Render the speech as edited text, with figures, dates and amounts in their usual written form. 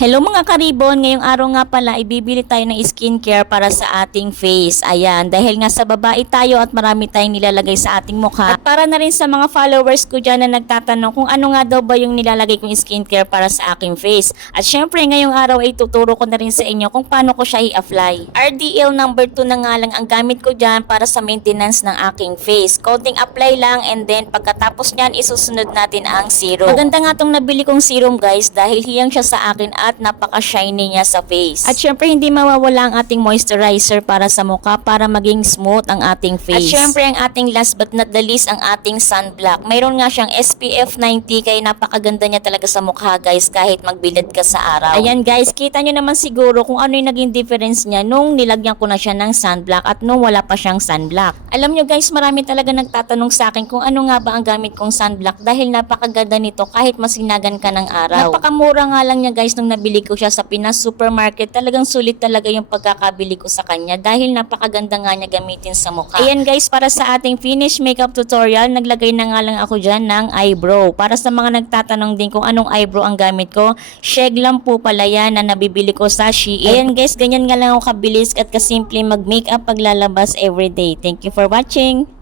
Hello mga karibon, ngayong araw nga pala ibibili tayo ng skincare para sa ating face. Ayan, dahil nga sa babae tayo at marami tayong nilalagay sa ating mukha. At para na rin sa mga followers ko dyan na nagtatanong kung ano nga daw ba yung nilalagay kong skincare para sa aking face. At syempre ngayong araw ay tuturo ko na rin sa inyo kung paano ko siya i-apply. RDL number 2 na nga lang ang gamit ko dyan para sa maintenance ng aking face. Coating apply lang and then pagkatapos nyan isusunod natin ang serum. Maganda nga tong nabili kong serum guys dahil hiyang siya sa akin at napaka-shiny niya sa face. At syempre hindi mawawala ang ating moisturizer para sa mukha para maging smooth ang ating face. At syempre ang ating last but not the least ang ating sunblock. Mayroon nga siyang SPF 90 kaya napakaganda niya talaga sa mukha guys kahit magbilad ka sa araw. Ayan guys, kita nyo naman siguro kung ano yung naging difference niya nung nilagyan ko na siya ng sunblock at nung wala pa siyang sunblock. Alam nyo guys, marami talaga nagtatanong sa akin kung ano nga ba ang gamit kong sunblock dahil napakaganda nito kahit masinagan ka ng araw. Napakamura nga lang niya guys nung nabili ko siya sa Pinas Supermarket. Talagang sulit talaga yung pagkakabili ko sa kanya dahil napakaganda nga niya gamitin sa mukha. Ayan guys, para sa ating finish makeup tutorial, naglagay na nga lang ako dyan ng eyebrow. Para sa mga nagtatanong din kung anong eyebrow ang gamit ko, Sheg lang po pala yan na nabibili ko sa Shein. Ayan guys, ganyan nga lang ako kabilis at kasimple mag-makeup paglalabas everyday. Thank you for watching!